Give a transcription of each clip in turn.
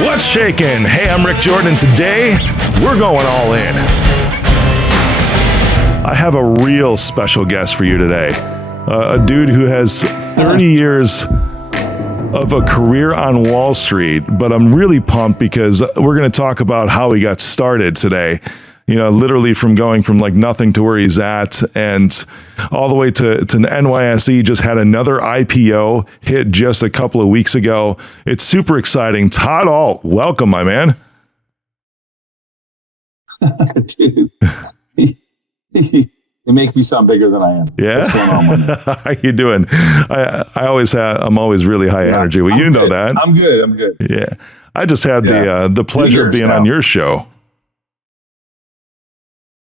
What's shaking? Hey, I'm Rick Jordan, and today we're going all in. I have a real special guest for you today. A dude who has 30 years of a career on Wall Street, but I'm really pumped because we're going to talk about how he got started today. You know, literally from going from like nothing to where he's at and all the way to NYSE. Just had another IPO hit just a couple of weeks ago. It's super exciting. Todd Alt, welcome, my man. Dude, you make me sound bigger than I am. Yeah. What's going on with me? How you doing? I'm always really high energy. Well, you know that. I'm good. Yeah. I just had the pleasure of being on your show.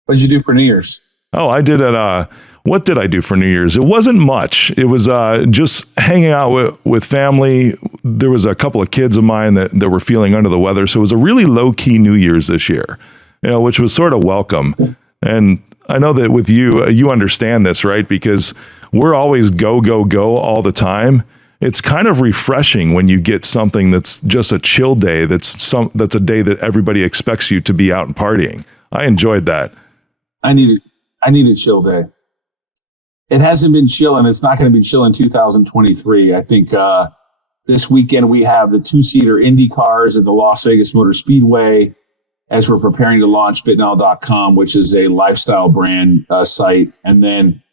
What did you do for New Year's? Oh, I did it. What did I do for New Year's? It wasn't much. It was just hanging out with family. There was a couple of kids of mine that were feeling under the weather. So it was a really low-key New Year's this year, which was sort of welcome. And I know that with you, you understand this, right? Because we're always go, go, go all the time. It's kind of refreshing when you get something that's just a chill day. That's a day that everybody expects you to be out and partying. I enjoyed that. I need a chill day. It hasn't been chill, and it's not going to be chill in 2023. I think this weekend we have the two-seater Indy cars at the Las Vegas Motor Speedway as we're preparing to launch BitNow.com, which is a lifestyle brand site. And then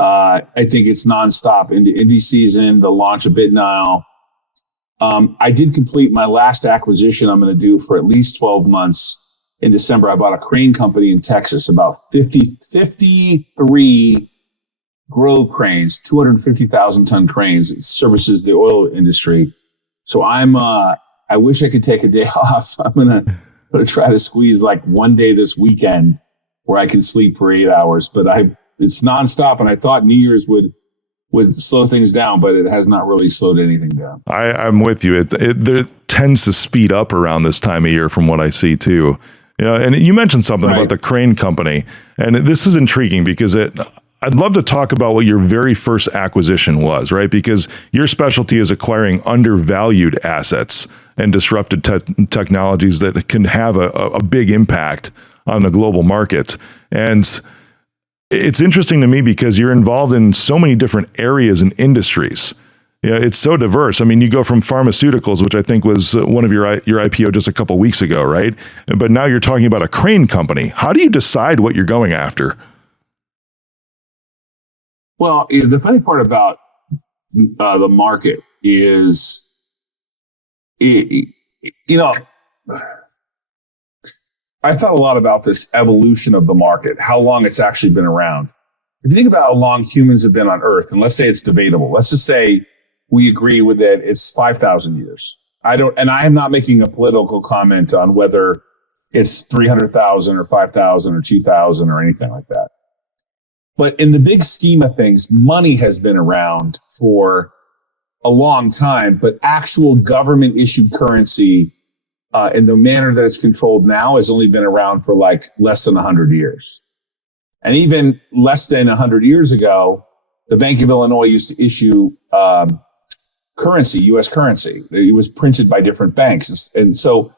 I think it's nonstop into Indy season, the launch of BitNow. I did complete my last acquisition I'm going to do for at least 12 months. In December, I bought a crane company in Texas, about 53 Grove cranes, 250,000 ton cranes. It services the oil industry. So I wish I could take a day off. I'm going to try to squeeze like one day this weekend where I can sleep for 8 hours, but it's nonstop. And I thought New Year's would slow things down, but it has not really slowed anything down. I'm with you. It tends to speed up around this time of year from what I see too. And you mentioned something about the crane company, and this is intriguing because I'd love to talk about what your very first acquisition was, right? Because your specialty is acquiring undervalued assets and disrupted technologies that can have a big impact on the global market. And it's interesting to me because you're involved in so many different areas and industries. Yeah, it's so diverse. I mean, you go from pharmaceuticals, which I think was one of your IPO just a couple of weeks ago, right? But now you're talking about a crane company. How do you decide what you're going after? Well, the funny part about the market is, I thought a lot about this evolution of the market, how long it's actually been around. If you think about how long humans have been on Earth, and let's say it's debatable, let's just say we agree with that it's 5,000 years. I am not making a political comment on whether it's 300,000 or 5,000 or 2,000 or anything like that. But in the big scheme of things, money has been around for a long time, but actual government issued currency in the manner that it's controlled now has only been around for like less than 100 years. And even less than 100 years ago, the Bank of Illinois used to issue currency, U.S. currency. It was printed by different banks, and so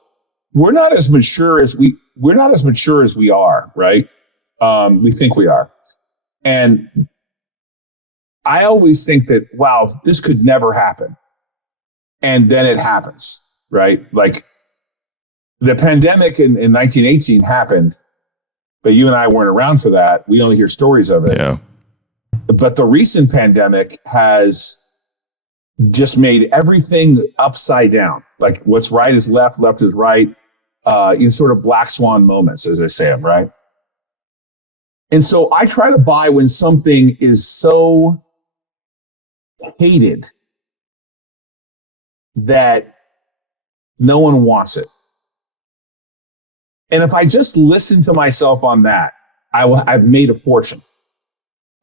we're not as mature as we are, right? We think we are, and I always think that wow, this could never happen, and then it happens, right? Like the pandemic in 1918 happened. But you and I weren't around for that. We only hear stories of it. Yeah. But the recent pandemic has just made everything upside down. Like what's right is left, left is right. Sort of black swan moments, as I say them, right? And so I try to buy when something is so hated that no one wants it. And if I just listen to myself on that, I've made a fortune.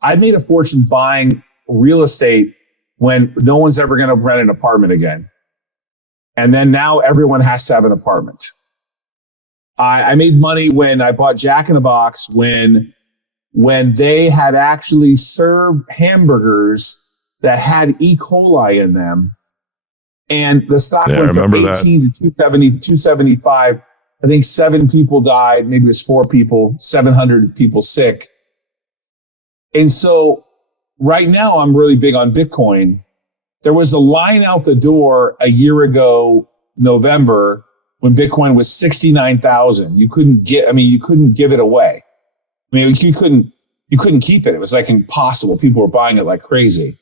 I've made a fortune buying real estate when no one's ever going to rent an apartment again. And then now everyone has to have an apartment. I made money when I bought Jack in the Box when they had actually served hamburgers that had E. coli in them And the stock Yeah, went from remember 18 to 270, 275. I think 7 people died. Maybe it was 4 people, 700 people sick. And so right now I'm really big on Bitcoin. There was a line out the door a year ago, November, when Bitcoin was 69,000. You couldn't give it away. I mean, you couldn't keep it. It was like impossible. People were buying it like crazy.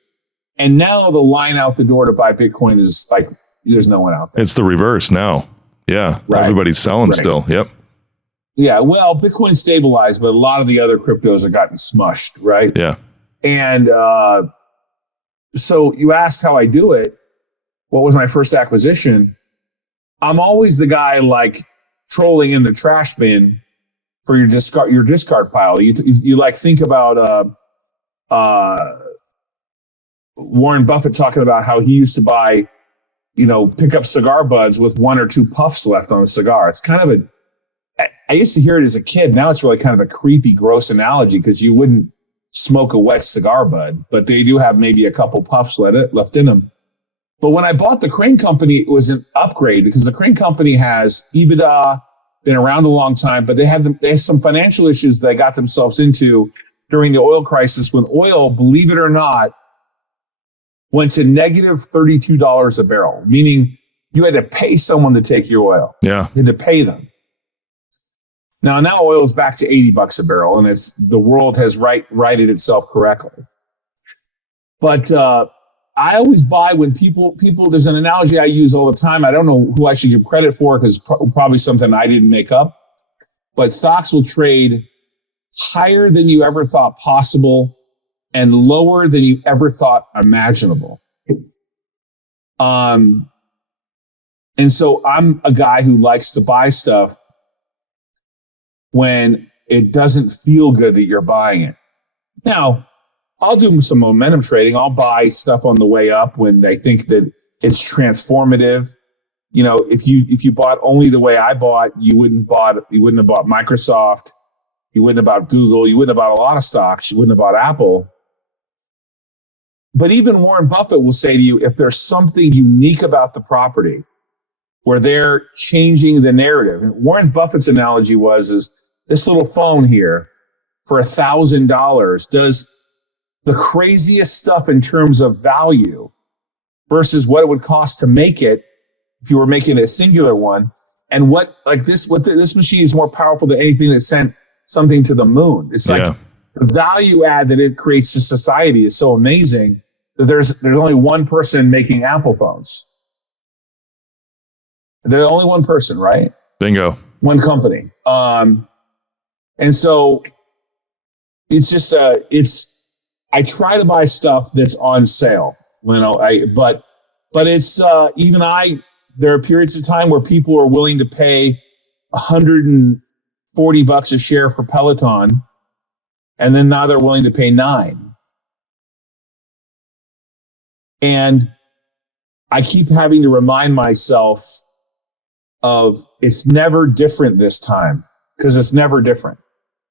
And now the line out the door to buy Bitcoin is like, there's no one out there. It's the reverse now. Yeah. Right. Everybody's selling still. Yep. Yeah. Well, Bitcoin stabilized, but a lot of the other cryptos have gotten smushed. Right. Yeah. And so you asked how I do it. What was my first acquisition? I'm always the guy like trolling in the trash bin for your discard pile. You like think about Warren Buffett talking about how he used to buy, pick up cigar buds with 1 or 2 puffs left on a cigar. It's kind of I used to hear it as a kid. Now it's really kind of a creepy, gross analogy because you wouldn't smoke a wet cigar bud, but they do have maybe a couple puffs left in them. But when I bought the Crane Company, it was an upgrade because the Crane Company has EBITDA, been around a long time, but they had some financial issues they got themselves into during the oil crisis when oil, believe it or not, went to negative $32 a barrel, meaning you had to pay someone to take your oil. Yeah. You had to pay them. Now oil is back to $80 a barrel, and the world has righted itself correctly. But I always buy when people. There's an analogy I use all the time. I don't know who I should give credit for because probably something I didn't make up. But stocks will trade higher than you ever thought possible and lower than you ever thought imaginable. And so I'm a guy who likes to buy stuff when it doesn't feel good that you're buying it. Now, I'll do some momentum trading. I'll buy stuff on the way up when they think that it's transformative. If you bought only the way I bought, you wouldn't have bought Microsoft. You wouldn't have bought Google. You wouldn't have bought a lot of stocks. You wouldn't have bought Apple. But even Warren Buffett will say to you, if there's something unique about the property where they're changing the narrative. And Warren Buffett's analogy is this little phone here for $1,000 does the craziest stuff in terms of value versus what it would cost to make it if you were making a singular one. And this machine is more powerful than anything that sent something to the moon. It's like the value add that it creates to society is so amazing that there's only one person making Apple phones. There's only one person, right? Bingo. One company. And so it's just I try to buy stuff that's on sale, but it's there are periods of time where people are willing to pay $140 a share for Peloton, and then now they're willing to pay $9. And I keep having to remind myself of it's never different this time because it's never different.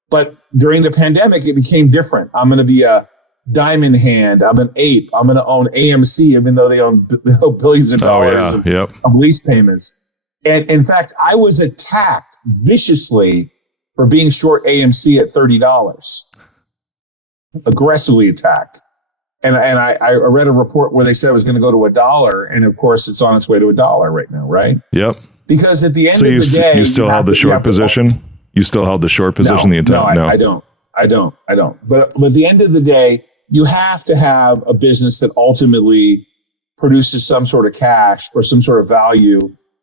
But during the pandemic, it became different. I'm going to be a diamond hand. I'm an ape. I'm going to own AMC, even though they own billions of dollars of lease payments. And in fact, I was attacked viciously for being short AMC at $30, aggressively attacked. And I read a report where they said it was going to go to $1. And of course, it's on its way to $1 right now, right? Yep. Because at the end of the day, you still held the short position? You still held the short position the entire time? No, I don't. But at the end of the day, you have to have a business that ultimately produces some sort of cash or some sort of value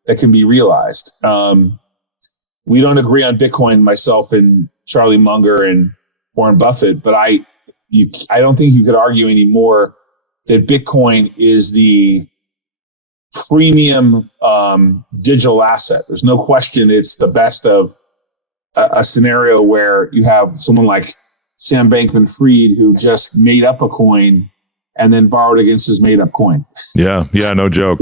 that can be realized. We don't agree on Bitcoin, myself and Charlie Munger and Warren Buffett, but I don't think you could argue anymore that Bitcoin is the premium digital asset. There's no question it's the best of a scenario where you have someone like Sam Bankman-Fried who just made up a coin and then borrowed against his made up coin. Yeah, no joke.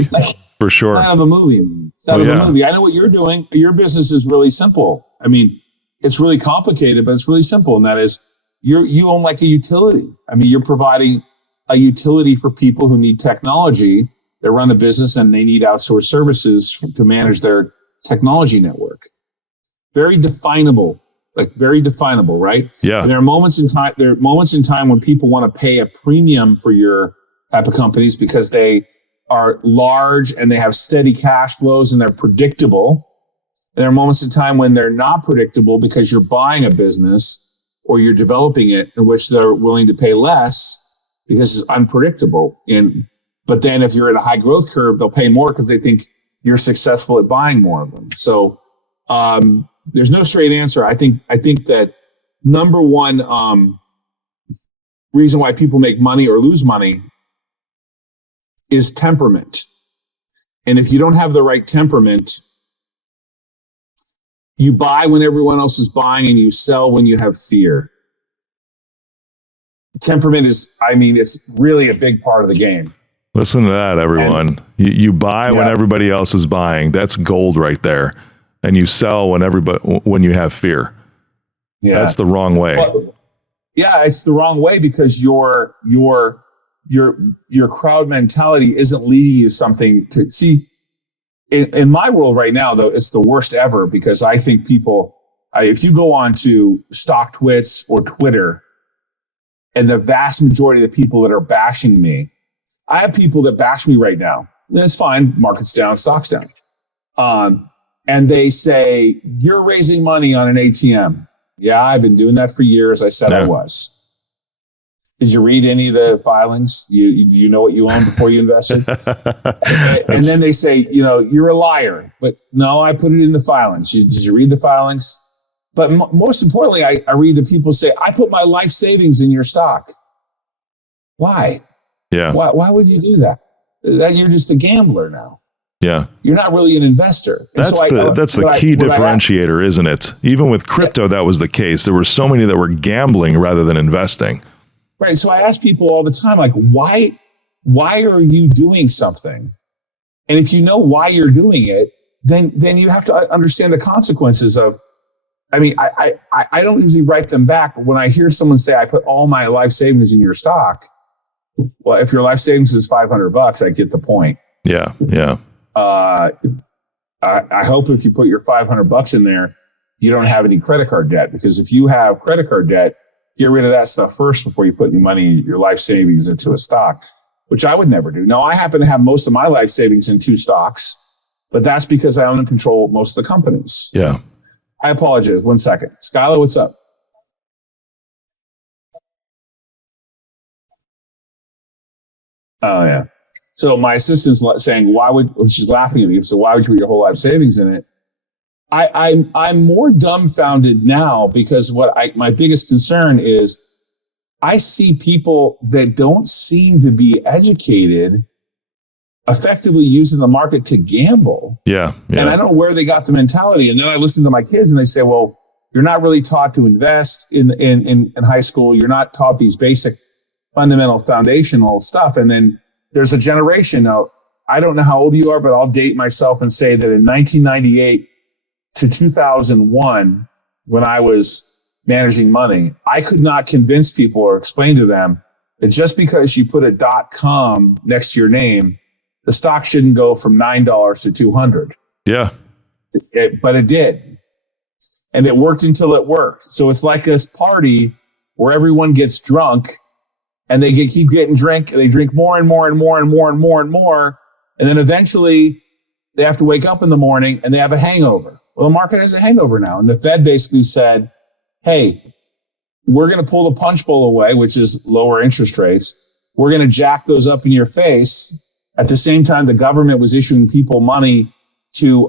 For sure. It's out of a movie. A movie. I know what you're doing. Your business is really simple. I mean, it's really complicated, but it's really simple. And that is you own like a utility. I mean, you're providing a utility for people who need technology. They run the business and they need outsourced services to manage their technology network. Very definable, right? Yeah. And there are moments in time when people want to pay a premium for your type of companies because they are large and they have steady cash flows and they're predictable. And there are moments in time when they're not predictable because you're buying a business or you're developing it, in which they're willing to pay less because it's unpredictable. But then if you're at a high growth curve, they'll pay more because they think you're successful at buying more of them. So there's no straight answer. I think that number one reason why people make money or lose money is temperament. And if you don't have the right temperament, you buy when everyone else is buying and you sell when you have fear. Temperament it's really a big part of the game. Listen to that, everyone. You buy when everybody else is buying. That's gold right there. And you sell when you have fear. Yeah. That's the wrong way. Well, yeah, it's the wrong way because your crowd mentality isn't leading you something to see. In my world right now, though, it's the worst ever because I think if you go on to StockTwits or Twitter, and the vast majority of the people that are bashing me, I have people that bash me right now. And it's fine. Market's down, stock's down. And they say, you're raising money on an ATM. Yeah, I've been doing that for years. I said I was. Did you read any of the filings? You know what you own before you invested? And then they say, you're a liar. But no, I put it in the filings. Did you read the filings? But most importantly, I read the people say, I put my life savings in your stock. Why? Yeah. Why would you do that? That you're just a gambler now. Yeah. You're not really an investor. That's the key differentiator, isn't it? Even with crypto, that was the case. There were so many that were gambling rather than investing. Right. So I ask people all the time, like, why are you doing something? And if you know why you're doing it, then you have to understand the consequences of, I don't usually write them back, but when I hear someone say, I put all my life savings in your stock, well, if your life savings is $500, I get the point. Yeah. Yeah. I hope if you put your $500 in there, you don't have any credit card debt, because if you have credit card debt, get rid of that stuff first before you put any money, your life savings into a stock, which I would never do. Now, I happen to have most of my life savings in 2 stocks, but that's because I own and control most of the companies. Yeah. I apologize. 1 second. Skylar, what's up? Oh, yeah. So my assistant's saying, she's laughing at me. So why would you put your whole life savings in it? I'm more dumbfounded now because my biggest concern is I see people that don't seem to be educated effectively using the market to gamble. Yeah. And I don't know where they got the mentality. And then I listen to my kids and they say, well, you're not really taught to invest in high school. You're not taught these basic fundamental foundational stuff. And then there's a generation now. I don't know how old you are, but I'll date myself and say that in 1998 to 2001, when I was managing money, I could not convince people or explain to them that just because you put a .com next to your name, the stock shouldn't go from $9 to 200. Yeah. But it did. And it worked until it worked. So it's like this party where everyone gets drunk and they keep getting drink. They drink more and more and more and more and more and more. And then eventually they have to wake up in the morning and they have a hangover. Well, the market has a hangover now. And the Fed basically said, hey, we're going to pull the punch bowl away, which is lower interest rates. We're going to jack those up in your face. At the same time, the government was issuing people money to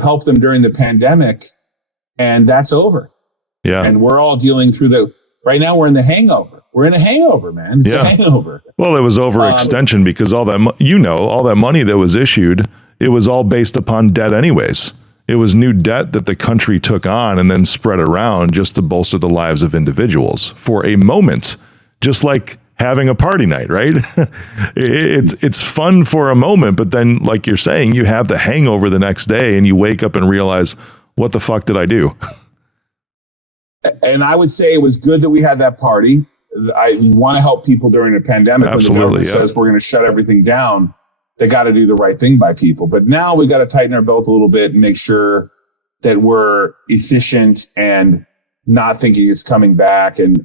help them during the pandemic. And that's over. Yeah. And we're all dealing through right now we're in the hangover. We're in a hangover, man. It's a hangover. Well, it was overextension because all that money that was issued, it was all based upon debt anyways. It was new debt that the country took on and then spread around just to bolster the lives of individuals for a moment, just like having a party night, right? It's fun for a moment, but then, like you're saying, you have the hangover the next day and you wake up and realize, what the fuck did I do? And I would say it was good that we had that party. You want to help people during a pandemic. Absolutely, when the government says we're going to shut everything down. they got to do the right thing by people. But now we got to tighten our belt a little bit and make sure that we're efficient and not thinking it's coming back. And,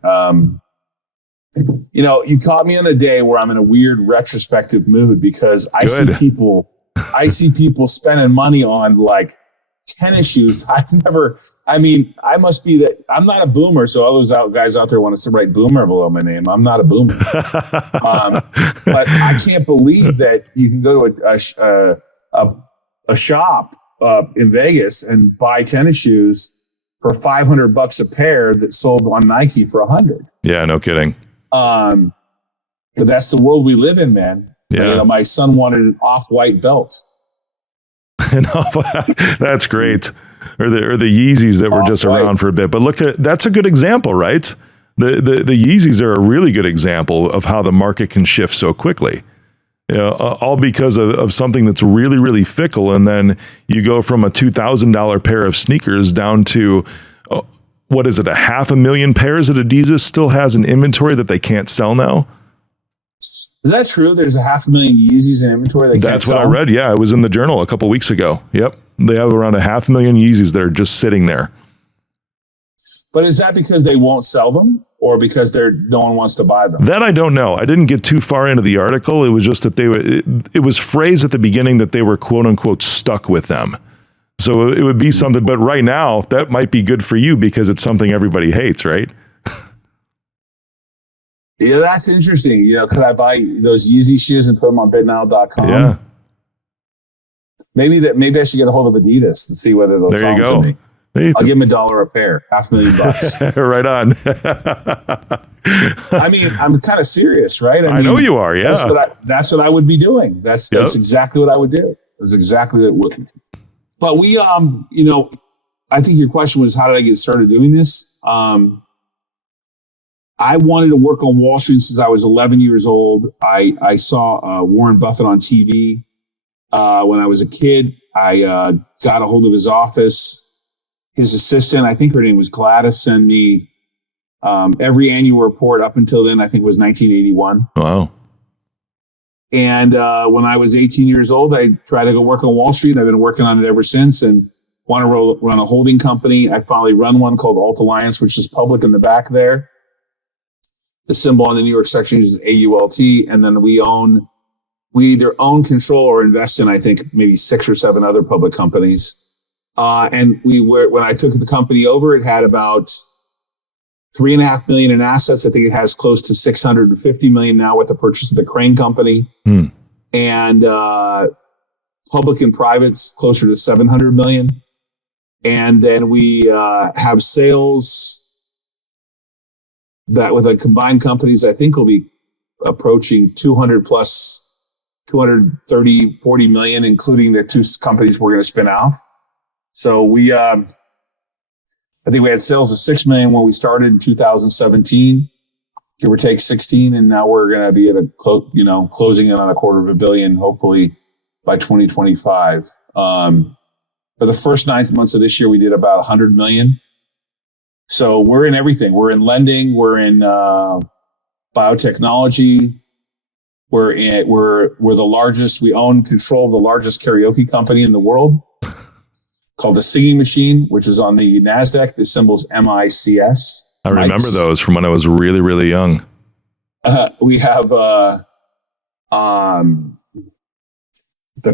you caught me on a day where I'm in a weird retrospective mood because I see people spending money on like tennis shoes. I must be that I'm not a boomer. So all those guys out there want to write boomer below my name. I'm not a boomer. But I can't believe that you can go to a shop in Vegas and buy tennis shoes for $500 a pair that sold on Nike for $100. Yeah, no kidding. But that's the world we live in, man. Yeah. My son wanted an off-white belt. That's great. Or the Yeezys that were just around for a bit. But that's a good example, right? The Yeezys are a really good example of how the market can shift so quickly. All because of something that's really, really fickle. And then you go from a $2,000 pair of sneakers down to, what is it, 500,000 pairs that Adidas still has in inventory that they can't sell now? Is that true? There's 500,000 Yeezys in inventory. That's what I read. Yeah, it was in the journal a couple of weeks ago. Yep. They have around 500,000 Yeezys that are just sitting there. But is that because they won't sell them or because no one wants to buy them? That I don't know. I didn't get too far into the article. It was just that it was phrased at the beginning that they were quote unquote stuck with them. So it would be something, but right now that might be good for you because it's something everybody hates, right? Yeah, that's interesting. Could I buy those Yeezy shoes and put them on bidnow.com? Yeah. Maybe I should get a hold of Adidas to see whether they'll sell them to me. I'll give them $1 a pair, $500,000. Right on. I mean, I'm kind of serious, right? I know you are. Yeah. That's what I would be doing. That's exactly what I would do. That's exactly what. But we, I think your question was, how did I get started doing this? I wanted to work on Wall Street since I was 11 years old. I saw Warren Buffett on TV when I was a kid. I got a hold of his office. His assistant, I think her name was Gladys, sent me every annual report up until then. I think it was 1981. Wow. And when I was 18 years old, I tried to go work on Wall Street. I've been working on it ever since and want to run a holding company. I finally run one called Ault Alliance, which is public in the back there. The symbol on the New York Stock Exchange is AULT. And then we either own, control, or invest in, I think, maybe 6 or 7 other public companies. And when I took the company over, it had about $3.5 million in assets. I think it has close to $650 million now with the purchase of the Crane company. And public and privates closer to $700 million. And then we have sales that with the combined companies, I think will be approaching 200 plus 230, 40 million, including the 2 companies we're going to spin off. So I think we had sales of 6 million when we started in 2017, give or take 16. And now we're going to be at closing in on $250 million, hopefully by 2025. For the first 9 months of this year, we did about 100 million. So we're in everything. We're in lending. We're in biotechnology. We're the largest. We own control of the largest karaoke company in the world, called the Singing Machine, which is on the NASDAQ. The symbol's MICS. I remember those from when I was really, really young. We have the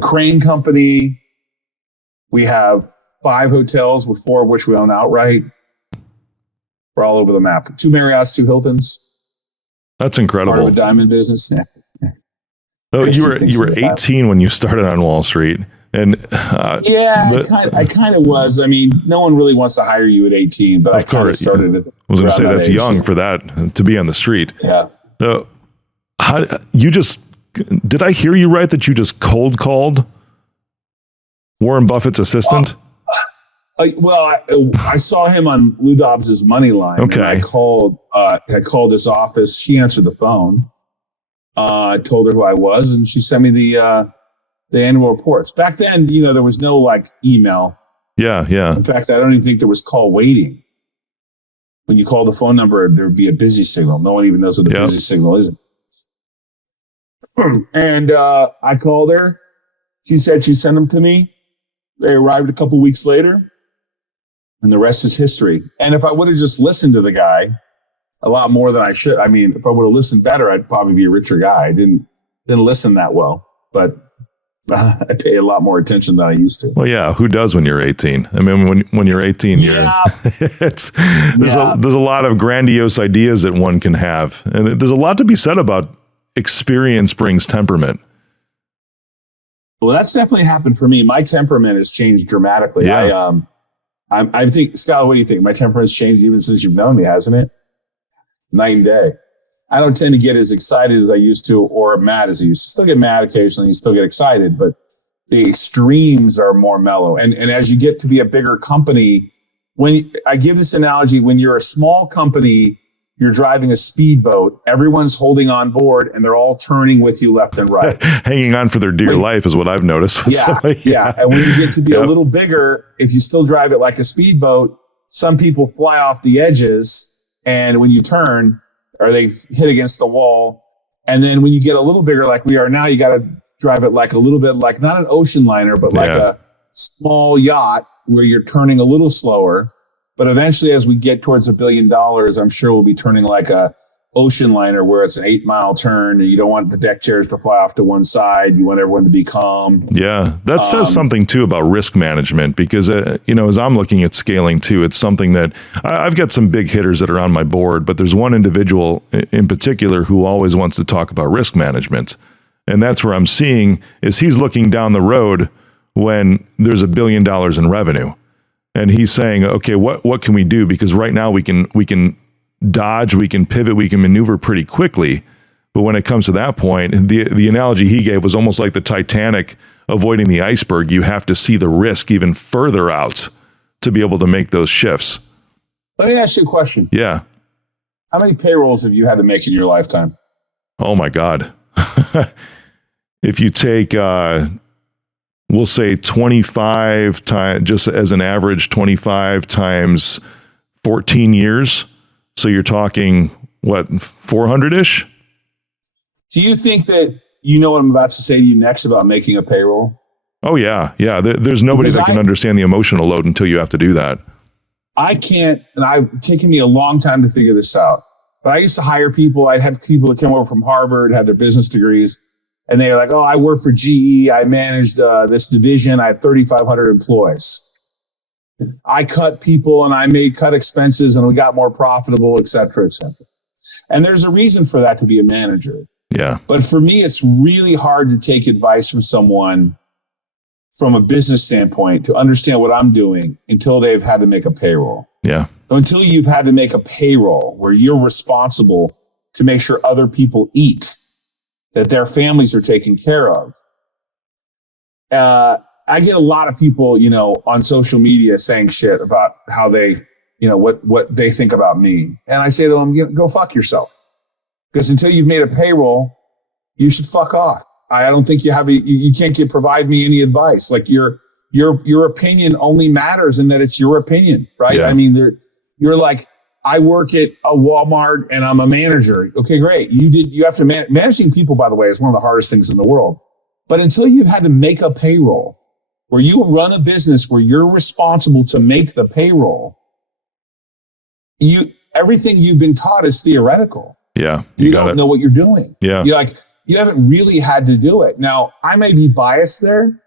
Crane company. We have 5 hotels, with 4 of which we own outright. We're all over the map. 2 Marriotts, 2 Hiltons. That's incredible. Part of a diamond business. Yeah. Oh, you were 18 when you started on Wall Street. And I kind of was. I mean, no one really wants to hire you at 18, but I kind of started it. I was going to say that's young for that to be on the street. Yeah. So, did I hear you right that you just cold called Warren Buffett's assistant? I saw him on Lou Dobbs's Money Line. Okay. And I had called his office. She answered the phone. I told her who I was, and she sent me the annual reports. Back then, there was no email. Yeah, yeah. In fact, I don't even think there was call waiting. When you call the phone number, there would be a busy signal. No one even knows what the busy signal is. And I called her. She said she sent them to me. They arrived a couple weeks later, and the rest is history. And if I would have just listened to the guy a lot more than I should, I mean, if I would have listened better, I'd probably be a richer guy. I didn't listen that well, but I pay a lot more attention than I used to. Well, yeah, who does when you're 18? I mean, when you're 18, there's a lot of grandiose ideas that one can have, and there's a lot to be said about experience brings temperament. Well, that's definitely happened for me. My temperament has changed dramatically. Yeah. I think, Scott, what do you think? My temperament's changed even since you've known me, hasn't it? Night and day. I don't tend to get as excited as I used to, or mad as I used to. Still get mad occasionally, you still get excited, but the extremes are more mellow. And as you get to be a bigger company, when I give this analogy, when you're a small company, you're driving a speedboat, everyone's holding on board and they're all turning with you left and right. Hanging on for their dear life is what I've noticed. Yeah. And when you get to be a little bigger, if you still drive it like a speedboat, some people fly off the edges, and when you turn, or they hit against the wall. And then when you get a little bigger, like we are now, you got to drive it like a little bit like not an ocean liner, but like a small yacht where you're turning a little slower. But eventually, as we get towards $1 billion, I'm sure we'll be turning like a ocean liner where it's an 8-mile turn, and you don't want the deck chairs to fly off to one side. You want everyone to be calm. Yeah, that says something too about risk management, because as I'm looking at scaling too, it's something that I've got some big hitters that are on my board, but there's one individual in particular who always wants to talk about risk management, and that's where I'm seeing is he's looking down the road when there's $1 billion in revenue, and he's saying, okay, what can we do? Because right now we can dodge, we can pivot, we can maneuver pretty quickly. But when it comes to that point, the analogy he gave was almost like the Titanic avoiding the iceberg. You have to see the risk even further out to be able to make those shifts. Let me ask you a question. Yeah. How many payrolls have you had to make in your lifetime? Oh my God. If you take, we'll say 25 times, just as an average, 25 times 14 years. So you're talking, 400-ish? Do you think that you know what I'm about to say to you next about making a payroll? Oh, yeah. Yeah. There's nobody that can understand the emotional load until you have to do that. I can't, and I've taken me a long time to figure this out. But I used to hire people. I'd have people that came over from Harvard, had their business degrees, and they were like, oh, I work for GE. I managed this division. I have 3,500 employees. I cut people and I made cut expenses and we got more profitable, et cetera, et cetera. And there's a reason for that to be a manager. Yeah. But for me, it's really hard to take advice from someone from a business standpoint to understand what I'm doing until they've had to make a payroll. Yeah. So until you've had to make a payroll where you're responsible to make sure other people eat, that their families are taken care of. I get a lot of people, on social media saying shit about how they, what they think about me. And I say to them, go fuck yourself. Because until you've made a payroll, you should fuck off. I don't think you can't provide me any advice. Like your opinion only matters in that it's your opinion, right? Yeah. I mean, you're like, I work at a Walmart and I'm a manager. Okay, great. You have to managing people, by the way, is one of the hardest things in the world. But until you've had to make a payroll, where you run a business where you're responsible to make the payroll, everything you've been taught is theoretical. Yeah. You don't know what you're doing. Yeah. You haven't really had to do it. Now, I may be biased there,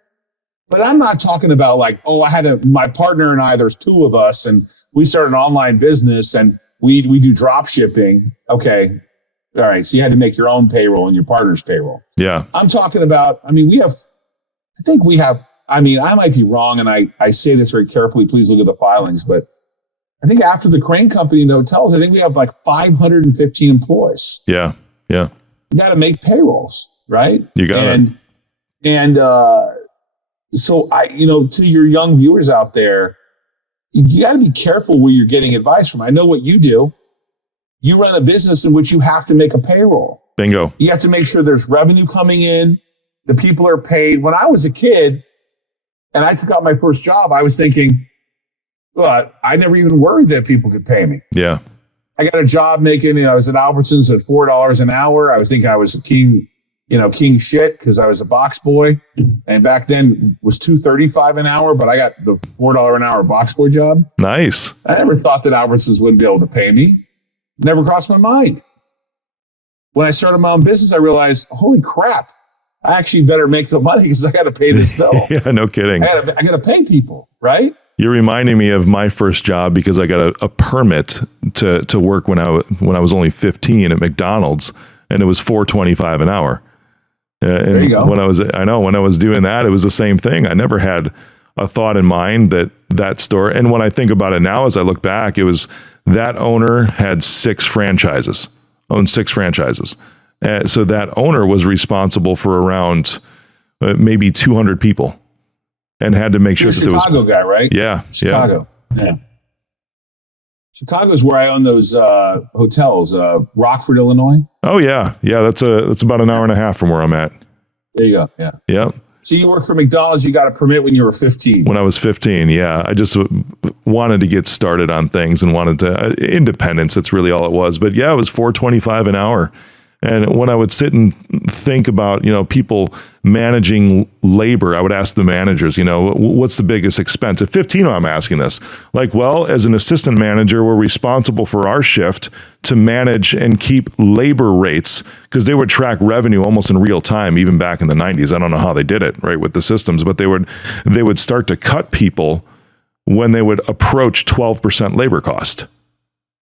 but I'm not talking about like, oh, my partner and I, there's two of us and we started an online business and we do drop shipping. Okay. All right. So you had to make your own payroll and your partner's payroll. Yeah. I'm talking about, I might be wrong, and I say this very carefully. Please look at the filings. But I think after the crane company and the hotels, I think we have like 515 employees. Yeah. Yeah. You got to make payrolls, right? You got it. And so to your young viewers out there, you got to be careful where you're getting advice from. I know what you do. You run a business in which you have to make a payroll. Bingo. You have to make sure there's revenue coming in. The people are paid. When I was a kid, and I took out my first job, I was thinking, well, I never even worried that people could pay me. Yeah. I got a job making, I was at Albertsons at $4 an hour. I was thinking I was a king, king shit because I was a box boy. And back then was $2.35 an hour, but I got the $4 an hour box boy job. Nice. I never thought that Albertsons wouldn't be able to pay me. Never crossed my mind. When I started my own business, I realized, holy crap, I actually better make the money because I got to pay this bill. Yeah, no kidding. I got to pay people, right? You're reminding me of my first job because I got a permit to work when I was only 15 at McDonald's, and it was $4.25 an hour. And there you go. When I was doing that, it was the same thing. I never had a thought in mind that store. And when I think about it now, as I look back, it was that owner had owned 6 franchises. So that owner was responsible for around maybe 200 people, and had to make sure that there was Chicago guy, right? Yeah, Chicago. Yeah. Chicago is where I own those hotels, Rockford, Illinois. Oh yeah. That's about an hour and a half from where I'm at. There you go. Yeah. Yep. So you worked for McDonald's. You got a permit when you were 15. When I was 15, yeah. I just wanted to get started on things and wanted to independence. That's really all it was. But yeah, it was $4.25 an hour. And when I would sit and think about, people managing labor, I would ask the managers, what's the biggest expense? At 15, I'm asking this. Like, well, as an assistant manager, we're responsible for our shift to manage and keep labor rates, because they would track revenue almost in real time, even back in the 90s. I don't know how they did it, right, with the systems, but they would start to cut people when they would approach 12% labor cost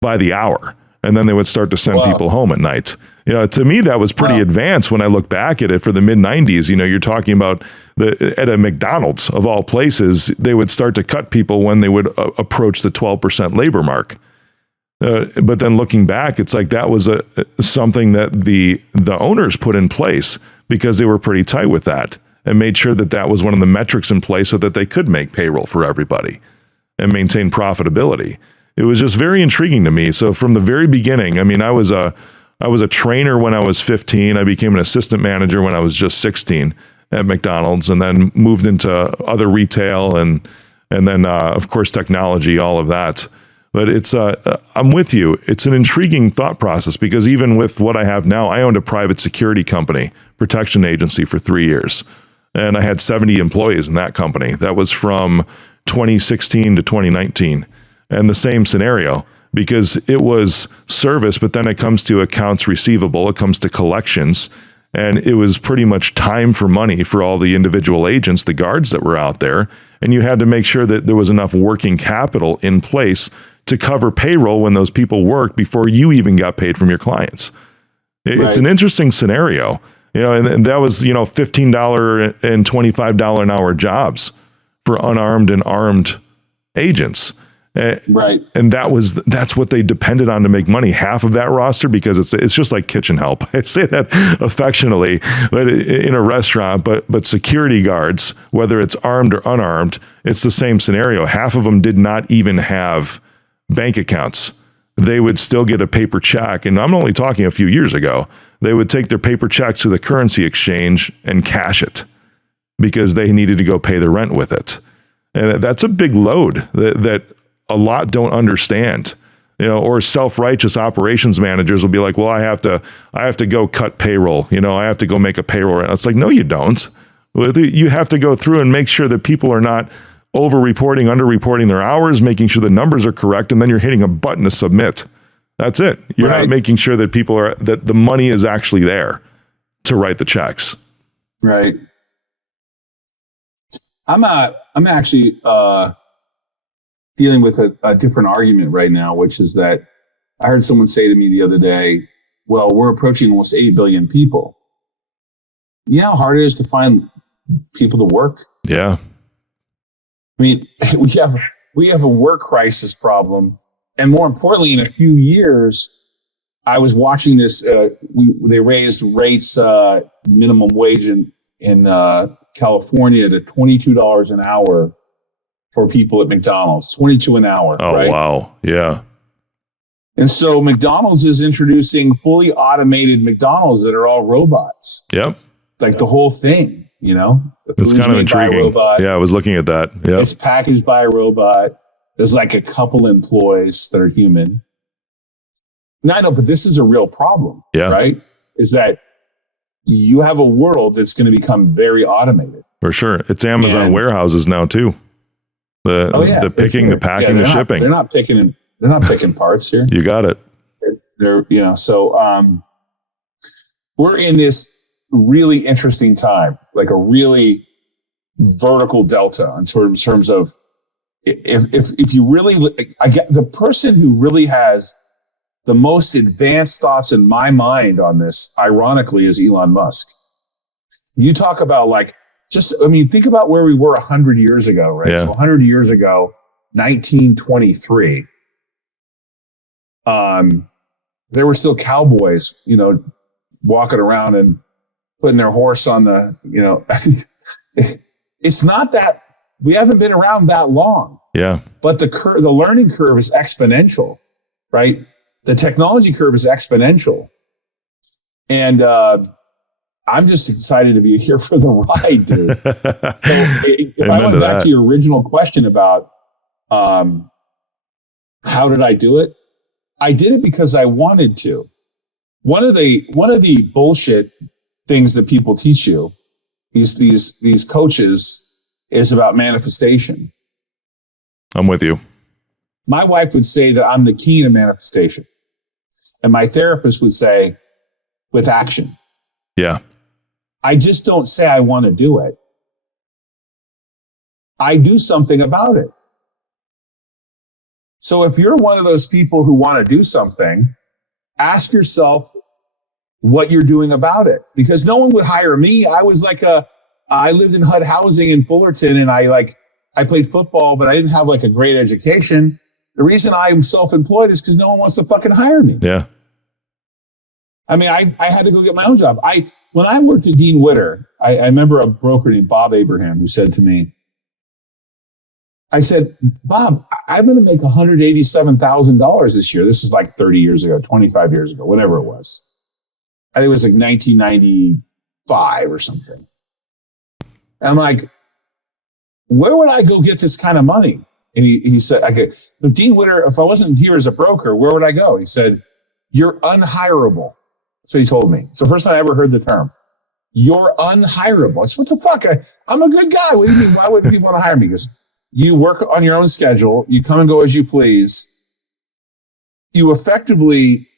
by the hour. And then they would start to send people home at night. To me, that was pretty advanced when I look back at it for the mid 90s. You're talking about at a McDonald's of all places, they would start to cut people when they would approach the 12% labor mark. But then looking back, it's like that was something that the owners put in place because they were pretty tight with that and made sure that was one of the metrics in place so that they could make payroll for everybody and maintain profitability. It was just very intriguing to me. So from the very beginning, I was a trainer when I was 15. I became an assistant manager when I was just 16 at McDonald's, and then moved into other retail and then of course technology, all of that. But it's I'm with you. It's an intriguing thought process because even with what I have now, I owned a private security company, protection agency, for 3 years, and I had 70 employees in that company. That was from 2016 to 2019. And the same scenario, because it was service, but then it comes to accounts receivable, it comes to collections, and it was pretty much time for money for all the individual agents, the guards that were out there, and you had to make sure that there was enough working capital in place to cover payroll when those people worked before you even got paid from your clients. It's an interesting scenario, and that was, $15 and $25 an hour jobs for unarmed and armed agents. Right. And that's what they depended on to make money. Half of that roster, because it's just like kitchen help. I say that affectionately, but in a restaurant, but security guards, whether it's armed or unarmed, it's the same scenario. Half of them did not even have bank accounts. They would still get a paper check. And I'm only talking a few years ago. They would take their paper checks to the currency exchange and cash it because they needed to go pay the rent with it. And that's a big load that a lot don't understand, or self-righteous operations managers will be like, well, I have to go cut payroll. I have to go make a payroll. It's like, no, you don't. You have to go through and make sure that people are not over-reporting, under-reporting their hours, making sure the numbers are correct. And then you're hitting a button to submit. That's it. You're not making sure that that the money is actually there to write the checks. Right. I'm actually, dealing with a different argument right now, which is that I heard someone say to me the other day, well, we're approaching almost 8 billion people. You know how hard it is to find people to work? Yeah. We have a work crisis problem. And more importantly, in a few years, I was watching this, they raised rates, minimum wage in California to $22 an hour for people at McDonald's, 22 an hour. Oh, right? Wow. Yeah. And so McDonald's is introducing fully automated McDonald's that are all robots. Yep. Like the whole thing, It's kind of intriguing. Yeah, I was looking at that. Yeah. It's packaged by a robot. There's like a couple employees that are human. Now, I know, but this is a real problem, right? Is that you have a world that's going to become very automated. For sure. It's Amazon warehouses now too. The picking, the packing, the shipping. They're not picking parts here. You got it. They're so we're in this really interesting time, like a really vertical delta in terms of if you really, I get the person who really has the most advanced thoughts in my mind on this, ironically, is Elon Musk. You talk about think about where we were 100 years ago, right? Yeah. So 100 years ago, 1923, there were still cowboys, walking around and putting their horse on the, it's not that we haven't been around that long. Yeah. But the learning curve is exponential, right? The technology curve is exponential. And I'm just excited to be here for the ride, dude. So if I went back to your original question about how did I do it? I did it because I wanted to. One of the bullshit things that people teach you, these coaches, is about manifestation. I'm with you. My wife would say that I'm the key to manifestation. And my therapist would say, with action. Yeah. I just don't say I want to do it. I do something about it. So if you're one of those people who want to do something, ask yourself what you're doing about it. Because no one would hire me. I was I lived in HUD housing in Fullerton, and I played football, but I didn't have a great education. The reason I'm self-employed is because no one wants to fucking hire me. Yeah. I mean, I had to go get my own job. When I worked at Dean Witter, I remember a broker named Bob Abraham who said to me, I said, Bob, I'm going to make $187,000 this year. This is 30 years ago, 25 years ago, whatever it was. I think it was 1995 or something. And I'm like, where would I go get this kind of money? And he said, but Dean Witter, if I wasn't here as a broker, where would I go? He said, you're unhireable. So he told me. It's the first time I ever heard the term. You're unhireable. I said, what the fuck? I'm a good guy. What do you mean? Why wouldn't people want to hire me? He goes, you work on your own schedule. You come and go as you please. You effectively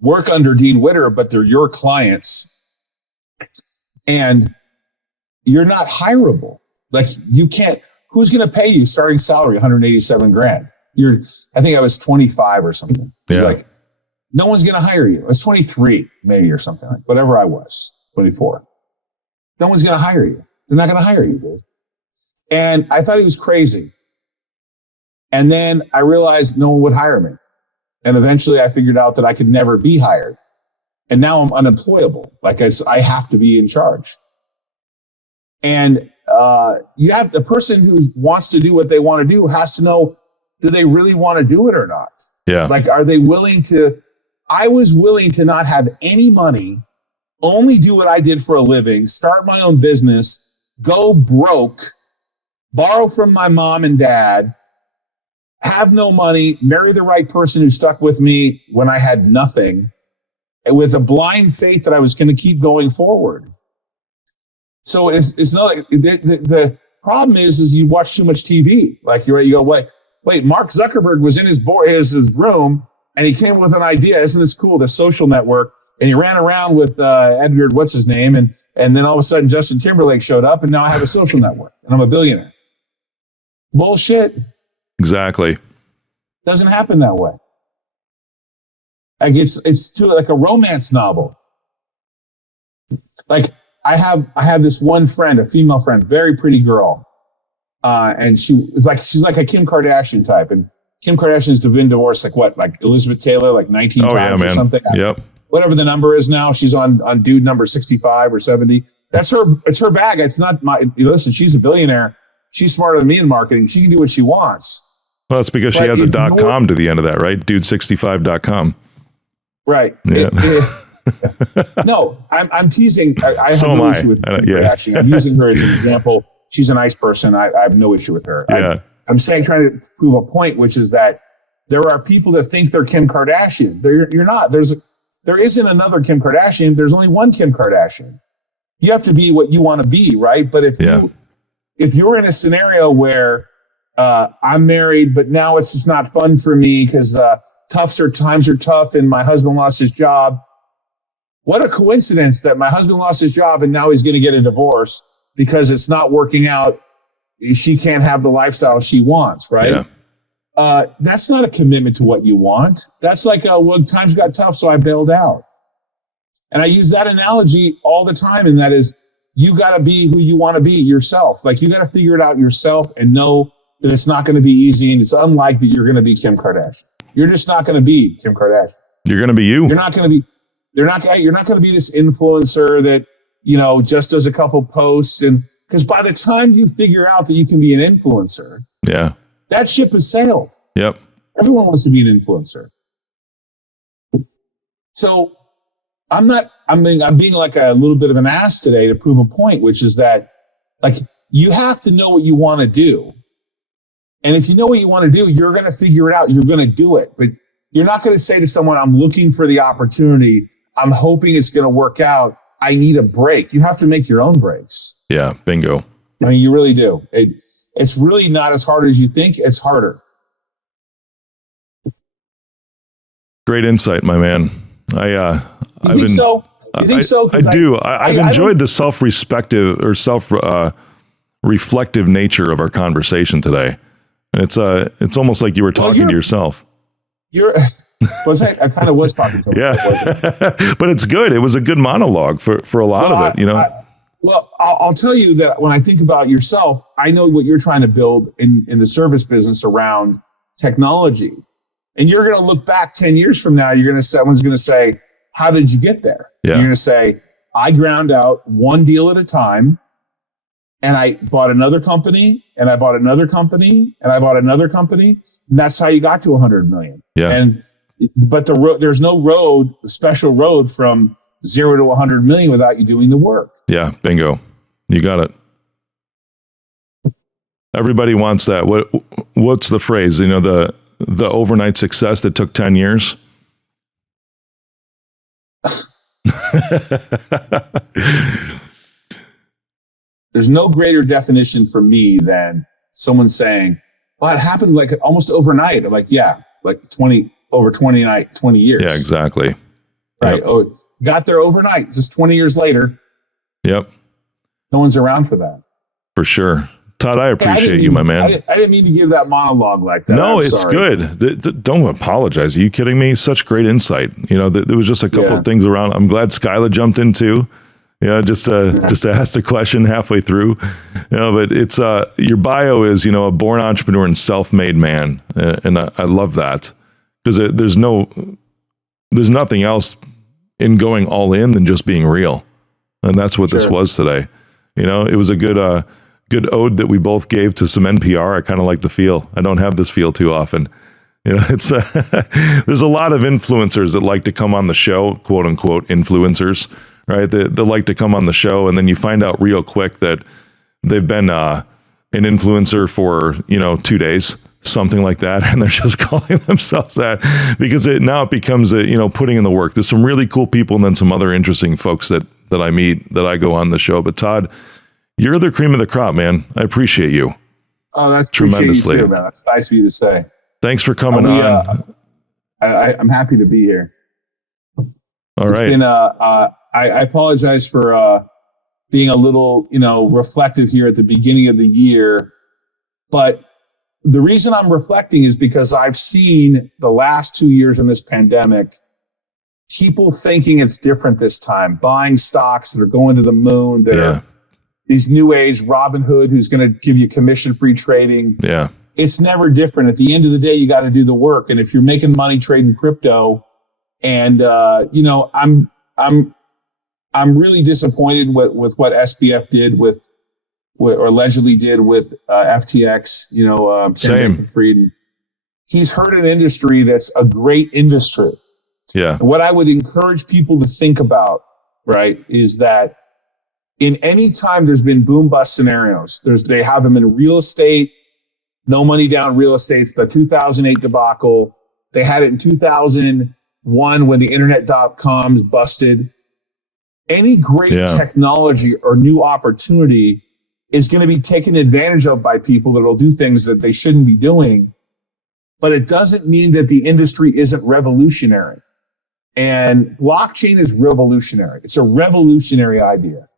work under Dean Witter, but they're your clients. And you're not hireable. You can't, who's going to pay you starting salary, 187 grand? I think I was 25 or something. Yeah. No one's going to hire you. I was 23 maybe or something, whatever I was, 24. No one's going to hire you. They're not going to hire you, dude. And I thought he was crazy. And then I realized no one would hire me. And eventually I figured out that I could never be hired. And now I'm unemployable. I have to be in charge. And you have the person who wants to do what they want to do has to know, do they really want to do it or not? Yeah. Are they willing to? I was willing to not have any money, only do what I did for a living, start my own business, go broke, borrow from my mom and dad, have no money, marry the right person who stuck with me when I had nothing, and with a blind faith that I was going to keep going forward. So it's not the problem is you watch too much TV. You go, wait, Mark Zuckerberg was in his room and he came up with an idea. Isn't this cool? The social network. And he ran around with Edward, what's his name? And then all of a sudden Justin Timberlake showed up and now I have a social network and I'm a billionaire. Bullshit. Exactly. Doesn't happen that way. It's too like a romance novel. I have this one friend, a female friend, very pretty girl. And she's like a Kim Kardashian type. And Kim Kardashian's been divorced like Elizabeth Taylor, 19 times or something. Yep. Whatever the number is now, she's on dude number 65 or 70. It's her bag. It's not listen, she's a billionaire. She's smarter than me in marketing. She can do what she wants. Well, that's because she has a .com to the end of that, right? Dude65.com. Right. Yeah. No, I'm teasing. I have So no am issue with Kim yeah. Kardashian. I'm using her as an example. She's a nice person. I have no issue with her. Yeah. I'm trying to prove a point, which is that there are people that think they're Kim Kardashian. You're not. there isn't another Kim Kardashian. There's only one Kim Kardashian. You have to be what you want to be, right? But if you're in a scenario where I'm married, but now it's just not fun for me because times are tough and my husband lost his job. What a coincidence that my husband lost his job and now he's going to get a divorce because it's not working out. She can't have the lifestyle she wants, right? Yeah. That's not a commitment to what you want. That's like, well, times got tough, so I bailed out. And I use that analogy all the time, and that is, you got to be who you want to be yourself. Like, you got to figure it out yourself and know that it's not going to be easy, and it's unlikely you're going to be Kim Kardashian. You're just not going to be Kim Kardashian. You're going to be you. You're not going to be. You're not going to be this influencer that, you know, just does a couple posts, and because by the time you figure out that you can be an influencer, yeah, that ship has sailed. Yep. Everyone wants to be an influencer. So I'm being like a little bit of an ass today to prove a point, which is that, like, you have to know what you want to do. And if you know what you want to do, you're going to figure it out. You're going to do it. But you're not going to say to someone, I'm looking for the opportunity. I'm hoping it's going to work out. I need a break. You have to make your own breaks. Yeah. Bingo. I mean, you really do. It's really not as hard as you think. It's harder. Great insight, my man. I think so? I do. I've enjoyed the self-reflective nature of our conversation today. And it's almost like you were talking to yourself. I kind of was talking to myself. Yeah. But it's good. It was a good monologue for a lot of it, you know? I'll tell you that when I think about yourself, I know what you're trying to build in the service business around technology. And you're going to look back 10 years from now, someone's going to say, how did you get there? Yeah. You're going to say, I ground out one deal at a time, and I bought another company, and I bought another company, and I bought another company. And that's how you got to 100 million. Yeah. But there's no special road from 0 to 100 million without you doing the work. Yeah. Bingo. You got it. Everybody wants that. What's the phrase? You know, the overnight success that took 10 years. There's no greater definition for me than someone saying, well, it happened like almost overnight. I'm like, yeah, like 20 years. Yeah, exactly. Right. Yep. Oh, got there overnight, just 20 years later. Yep. No one's around for that. For sure. Todd, I appreciate you, my man. I didn't mean to give that monologue like that. No, it's good. Don't apologize. Are you kidding me? Such great insight. You know, there was just a couple of things around. I'm glad Skyla jumped in too. You know, just to ask the question halfway through. You know, but it's your bio is, you know, a born entrepreneur and self-made man, and I love that because there's nothing else in going all in than just being real, and that's what this was today. You know, it was a good ode that we both gave to some NPR. I kind of like the feel. I don't have this feel too often. You know, it's there's a lot of influencers that like to come on the show, quote unquote influencers, right? They like to come on the show, and then you find out real quick that they've been an influencer for 2 days, something like that, and they're just calling themselves that because it becomes putting in the work. There's some really cool people, and then some other interesting folks that I meet that I go on the show. But Todd, you're the cream of the crop, man. I appreciate you. Oh, that's tremendously. You too, man. That's nice of you to say. Thanks for coming on. I'm happy to be here. All right. Been, I apologize for being a little, reflective here at the beginning of the year. But the reason I'm reflecting is because I've seen the last 2 years in this pandemic, people thinking it's different this time, buying stocks that are going to the moon, that are these new age Robinhood who's going to give you commission-free trading. Yeah. It's never different. At the end of the day, you got to do the work. And if you're making money trading crypto, and I'm really disappointed with what SBF did or allegedly did with FTX. Same. Fried. He's hurt an industry that's a great industry. Yeah. What I would encourage people to think about, right, is that in any time there's been boom bust scenarios, they have them in real estate, no money down real estate. It's the 2008 debacle. They had it in 2000. one, when the internet.coms busted, any great technology or new opportunity is going to be taken advantage of by people that will do things that they shouldn't be doing. But it doesn't mean that the industry isn't revolutionary. And blockchain is revolutionary. It's a revolutionary idea.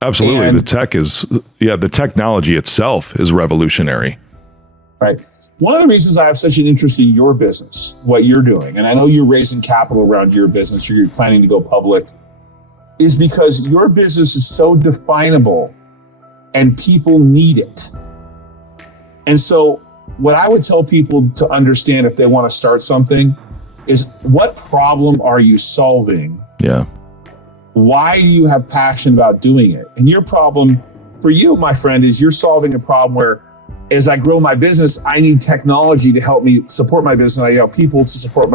Absolutely. And the technology itself is revolutionary. Right. One of the reasons I have such an interest in your business, what you're doing, and I know you're raising capital around your business, or you're planning to go public, is because your business is so definable and people need it. And so what I would tell people to understand if they want to start something is, what problem are you solving? Yeah. Why do you have passion about doing it? And your problem for you, my friend, is you're solving a problem where, as I grow my business, I need technology to help me support my business. I help people to support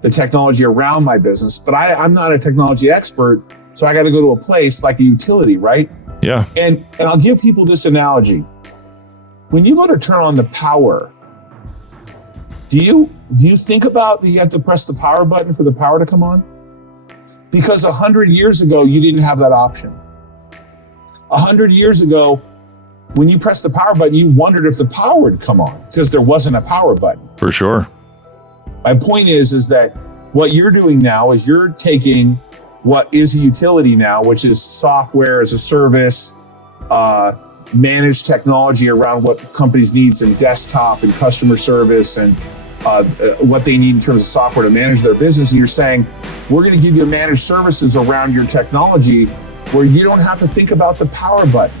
the technology around my business, but I'm not a technology expert. So I got to go to a place like a utility, right? Yeah. And I'll give people this analogy. When you go to turn on the power, do you think about that you have to press the power button for the power to come on? Because 100 years ago, you didn't have that option. 100 years ago, when you pressed the power button, you wondered if the power would come on because there wasn't a power button. For sure. My point is that what you're doing now is you're taking what is a utility now, which is software as a service, managed technology around what companies needs in desktop and customer service and what they need in terms of software to manage their business. And you're saying, we're going to give you managed services around your technology where you don't have to think about the power button.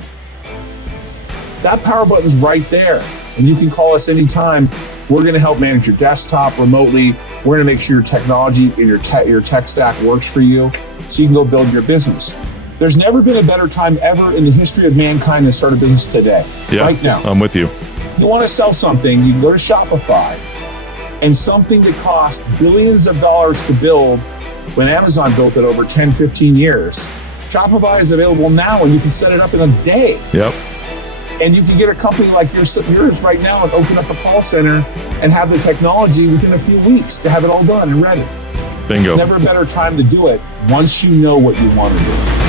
That power button is right there. And you can call us anytime. We're going to help manage your desktop remotely. We're going to make sure your technology and your tech stack works for you so you can go build your business. There's never been a better time ever in the history of mankind than start a business today. Yeah, right now. I'm with you. You want to sell something, you can go to Shopify, and something that cost billions of dollars to build when Amazon built it over 10, 15 years. Shopify is available now and you can set it up in a day. Yep. And you can get a company like yours right now and open up a call center and have the technology within a few weeks to have it all done and ready. Bingo. Never a better time to do it once you know what you want to do.